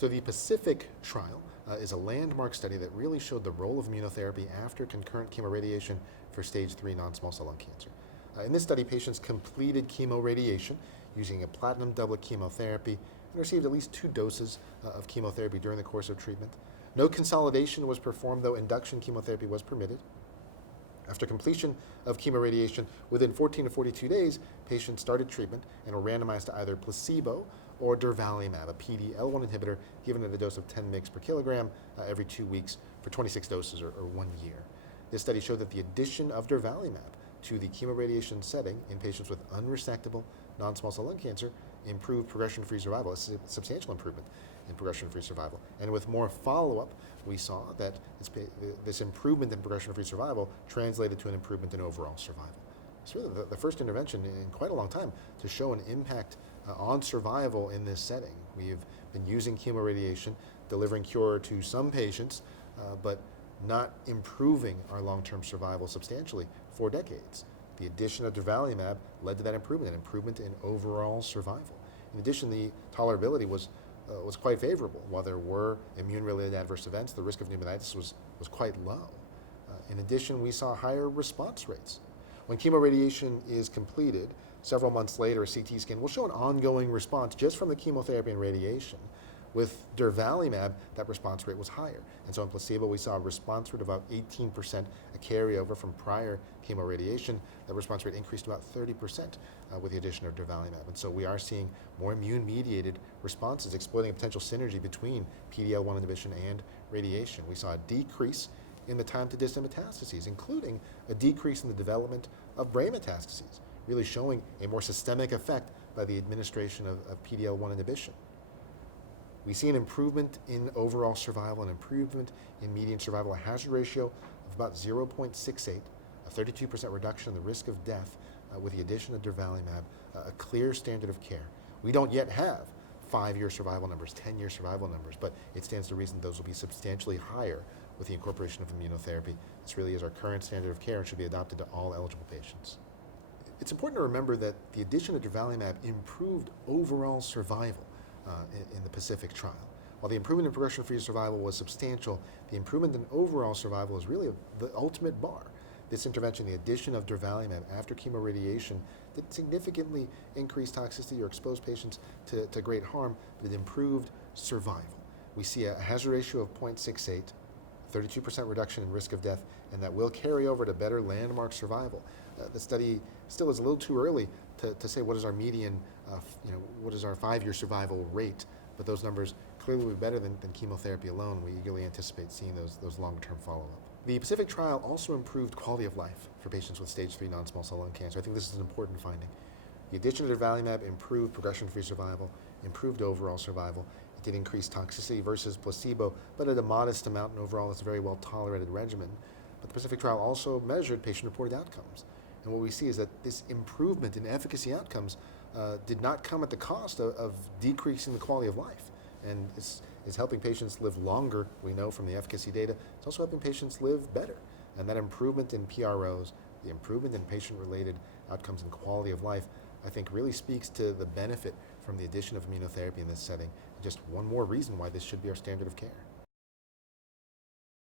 So the Pacific trial is a landmark study that really showed the role of immunotherapy after concurrent chemoradiation for stage 3 non-small cell lung cancer. In this study, patients completed chemoradiation using a platinum doublet chemotherapy and received at least 2 doses of chemotherapy during the course of treatment. No consolidation was performed, though induction chemotherapy was permitted. After completion of chemoradiation, within 14 to 42 days, patients started treatment and were randomized to either placebo or durvalumab, a PD-L1 inhibitor given at a dose of 10 mg per kilogram every 2 weeks for 26 doses or 1 year. This study showed that the addition of durvalumab to the chemoradiation setting in patients with unresectable non-small cell lung cancer improved progression-free survival, a substantial improvement in progression-free survival. And with more follow-up, we saw that this improvement in progression-free survival translated to an improvement in overall survival. It's really the first intervention in quite a long time to show an impact on survival in this setting. We've been using chemoradiation, delivering cure to some patients, but not improving our long-term survival substantially for decades. The addition of durvalumab led to that improvement, an improvement in overall survival. In addition, the tolerability was quite favorable. While there were immune-related adverse events, the risk of pneumonitis was quite low. In addition, we saw higher response rates. When chemoradiation is completed, several months later, a CT scan will show an ongoing response just from the chemotherapy and radiation. With durvalumab, that response rate was higher. And so in placebo, we saw a response rate of about 18%, a carryover from prior chemoradiation. That response rate increased to about 30% with the addition of durvalumab. And so we are seeing more immune-mediated responses, exploiting a potential synergy between PD-L1 inhibition and radiation. We saw a decrease in the time to distant metastases, including a decrease in the development of brain metastases, really showing a more systemic effect by the administration of PD-L1 inhibition. We see an improvement in overall survival, an improvement in median survival, a hazard ratio of about 0.68, a 32% reduction in the risk of death with the addition of durvalumab, a clear standard of care. We don't yet have 5-year survival numbers, 10-year survival numbers, but it stands to reason those will be substantially higher with the incorporation of immunotherapy. This really is our current standard of care and should be adopted to all eligible patients. It's important to remember that the addition of durvalumab improved overall survival in the Pacific trial. While the improvement in progression-free survival was substantial, the improvement in overall survival is really the ultimate bar. This intervention, the addition of durvalumab after chemoradiation, did significantly increase toxicity or expose patients to great harm, but it improved survival. We see a hazard ratio of 0.68, 32% reduction in risk of death, and that will carry over to better landmark survival. The study still is a little too early to say what is our median, what is our 5-year survival rate, but those numbers clearly will be better than chemotherapy alone. We eagerly anticipate seeing those long-term follow-up. The Pacific trial also improved quality of life for patients with stage 3 non-small cell lung cancer. I think this is an important finding. The addition of durvalumab improved progression-free survival, improved overall survival. It did increase toxicity versus placebo, but at a modest amount, and overall it's a very well-tolerated regimen. But the Pacific trial also measured patient-reported outcomes. And what we see is that this improvement in efficacy outcomes did not come at the cost of decreasing the quality of life. And it's helping patients live longer, we know from the efficacy data. It's also helping patients live better. And that improvement in PROs, the improvement in patient-related outcomes and quality of life, I think really speaks to the benefit from the addition of immunotherapy in this setting. Just one more reason why this should be our standard of care.